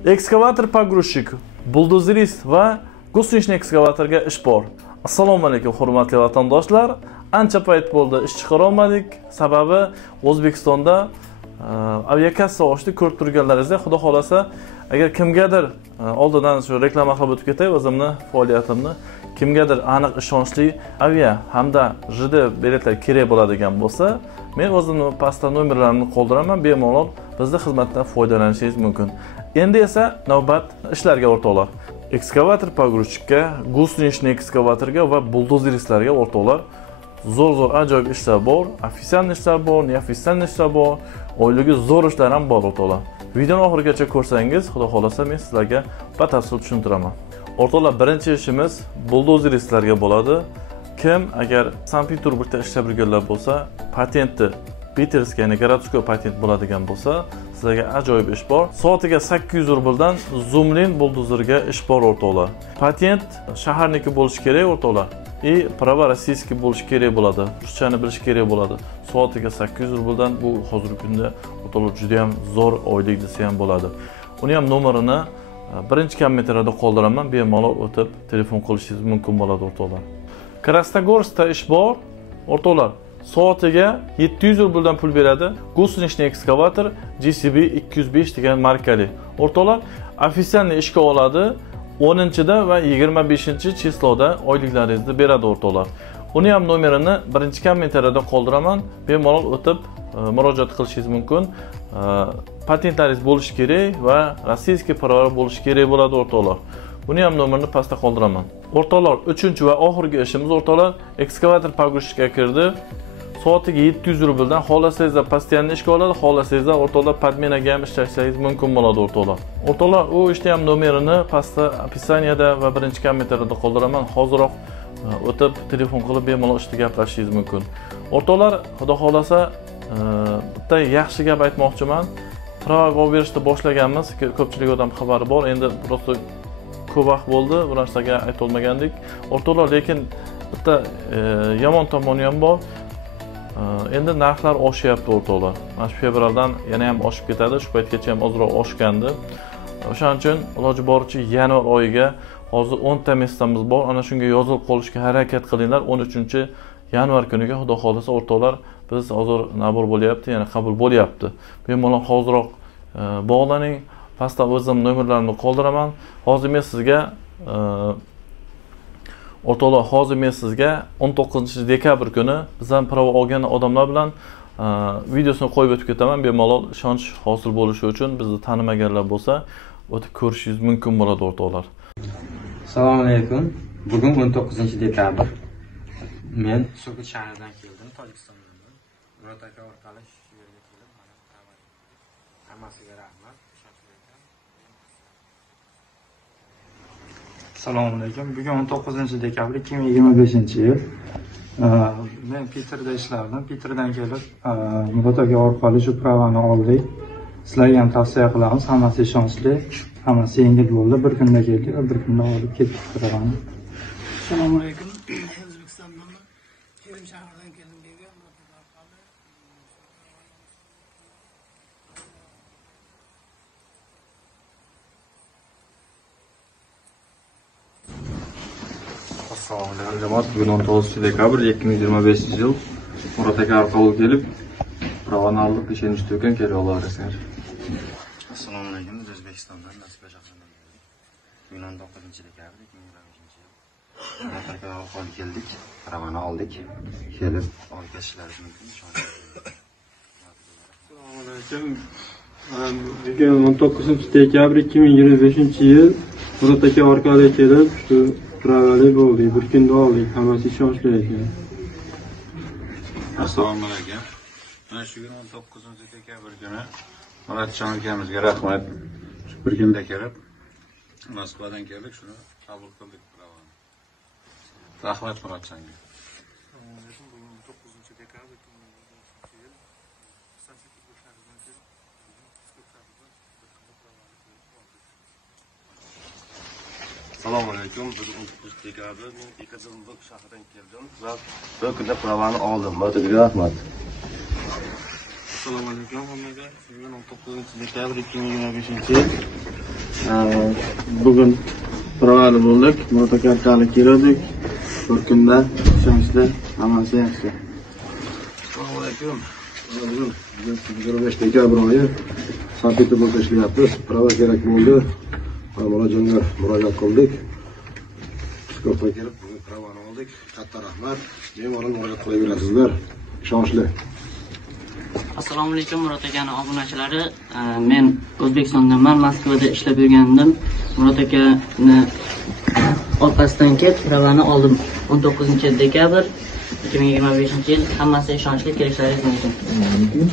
Ekskavator pogrushchik, buldozerist va gusenichniy ekskavatorga ish bor. Assalomu alaykum hurmatli vatandoshlar. Ancha payt bo'ldi ish chiqara olmadik. Sababi O'zbekistonda aviakassa ochdi, ko'rib turganlaringizda, xudo xolasa, agar kimgadir oldidan shu reklama qilib o'tib ketay o'zimni faoliyatimni, kimgadir aniq ishonchli avia hamda JD biletlar kerak bo'ladigan bo'lsa, men o'zimni pastda nomerlarimni qoldiraman, bemalol bizning xizmatdan foydalanishingiz mumkin. Endi esa navbat ishlarga o'rtoqlar. Ekskavator pogrushchikka, gusenichniy ekskavatorga va buldozeristlarga o'rtoqlar zo'r ajoyib ishlar bor, ofitsialniy ishlar bor, neofitsialniy ishlar bor, oyligi zo'r ishlar ham bor o'rtoqlar. Videoni oxirigacha ko'rsangiz, xudo xolasa men sizlarga batafsil tushuntiraman. O'rtoqlar, birinchi ishimiz buldozeristlarga bo'ladi. Kim agar Sankt-Peterburgda ishlab yurganlar bo'lsa, patenti Peterskiy, ya'ni городской patent bo'ladigan bo'lsa, sizlarga ajoyib ish bor. Soatiga 800 rubldan Zoomlin buldozerga ish bor o'rtoqlar. Patent shaharniki bo'lishi kerak o'rtoqlar. Prava rossiyskiy bo'lishi kerak bo'ladi. Ruschani bilish kerak bo'ladi. Soatiga 800 rubldan bu hozirgi kunda o'rtoqlar juda ham zo'r oylik desa ham bo'ladi. Uni ham nomerini birinchi kommentariyada qoldiraman, bemalol o'tib telefon qilishingiz mumkin bo'ladi o'rtoqlar. Krasnogorskda ish bor o'rtoqlar. Soatiga 700 rubldan pul beradi. Gusenichniy ekskavator GCB 205 degan markali. O'rtoqlar, ofitsialniy ishga oladi. 10-da va 25-chisloda oyliklaringizni beradi o'rtoqlar. Uni ham nomerini birinchi kommentariyada qoldiraman. Bemalol o'tib murojaat qilishingiz mumkin. Patentlaringiz bo'lishi kerak va rossiyskiy prava bo'lishi kerak bo'ladi o'rtoqlar. Uni ham nomerini pastda qoldiraman. O'rtoqlar, 3-chi va oxirgi ishimiz o'rtoqlar, ekskavator pogrushchikka kirdi. Soatiga 700 rubldan xohlasangiz postoyanniy ishga oladi, xohlasangiz o'rtoqlar podmenaga ham ishlashingiz mumkin bo'ladi o'rtoqlar. O'rtoqlar, u ishda ham nomerini pastda opisaniyada va birinchi kommentariyada qoldiraman. Hoziroq o'tib telefon qilib bemalol ishda gaplashishingiz mumkin. O'rtoqlar, xudo xolasa bitta yaxshi gap aytmoqchiman. Prava berishni boshlaganmiz, ko'pchilik odam xabari bor. Endi prosta ko'p vaqt bo'ldi, bu narsaga ayta olmagandik. O'rtoqlar, lekin bitta yomon tomoni ham bor. Endi narxlar oshyapti o'rtoqlar. Mana shu fevraldan yana ham oshib ketadi. Shu paytgacha ham ozroq oshgandi. O'shaning uchun iloji boricha yanvar oyiga hozir 10 ta mestamiz bor. Ana shunga yozilib qolishga harakat qilinglar. 13-yanvar kuniga xudo xolasa o'rtoqlar biz hozir nabor bo'lyapti, ya'ni qabul bo'lyapti. Bemalol hoziroq bog'laning. Pastda o'zim nomerlarimni qoldiraman. Hozir men sizga o'rtoqlar, hozir men sizga 19-dekabr kuni bizdan prava olgan odamlar bilan videosini qo'yib o'tib ketaman. Bemalol ishonch hosil bo'lishi uchun bizni tanimaganlar bo'lsa, o'tib ko'rishingiz mumkin bo'ladi o'rtoqlar. Assalomu alaykum. Bugun 19-dekabr. Men So'g'd shahridan keldim, Tojikistondan. Murat aka orqali shu yerga kelib, mana prava. Hammasiga rahmat. Assalomu alaykum. Bugun 19-dekabr 2025-yil. Men Peterda ishlardim. Peterdan kelib, Murat aka orqali shu pravani oldik. Sizlarga ham tavsiya qilamiz. Hammasi ishonchli, hammasi yengil bo'ldi. Bir kunda keldik va bir kunda olib ketdik pravani. Assalomu alaykum. O'zbekistondan Kerim shahridan keldim degan Murat orqali. Assalomu alaykum jamoat. Bugun 19-dekabr 2025-yil. Murat aka orqali kelib, pravani olib, ishonish to'kin kerak olasizlar. Assalomu alaykum. O'zbekistondan Nasib shahridan keldik. Bugun 19-dekabr 2025-yil. Murat aka orqali keldik, pravani oldik. Kelib, olib ketishlaringiz mumkin. Assalomu alaykum. Bugun 19-dekabr 2025-yil. Murat aka orqali kelib, shu pravali bo'ldi. Bir kunda oldik. Hammasi ishonchli ekan. Assalomu alaykum. Mana shu kun 19-dekabr kuni Muratjon akamizga rahmat. Shu bir kunda kelib, Moskvadan keldik, shuni qabul qildik pravani. Rahmat Muratjonga. Assalomu alaykum. Bugun 9-dekabr 2025-yil. Sankt-Peterburg shahridan kelib, Assalomu alaykum. Bugun 19-dekabr men Ekaterinburg shahridan keldim va bir kunda pravani oldim. Muratga rahmat. Assalomu alaykum hammaga. Bugun 19-dekabr 2025-yil. Bugun provani bo'ldik. Murat aka orqali keldik. Bir kunda ishonchli, hammasi yaxshi. Assalomu alaykum. Bugun 25 dekabr oyi Sankt-Peterburgda ishlayapmiz. Prova kerak bo'ldi. Murojaatga murojaat qildik. Shukurga kelib bugun provani oldik. Katta rahmat. Bemalol murojaat qilaverasizlar. Ishonchli. Assalomu alaykum Murat akaning obunachilari. Men O'zbekistondanman, Moskvada ishlab yurgandim. Murat akani orqasidan kelib provani oldim. 19 dekabr 2025 yil. Hammasi ishonchli, kelishlaringiz mumkin.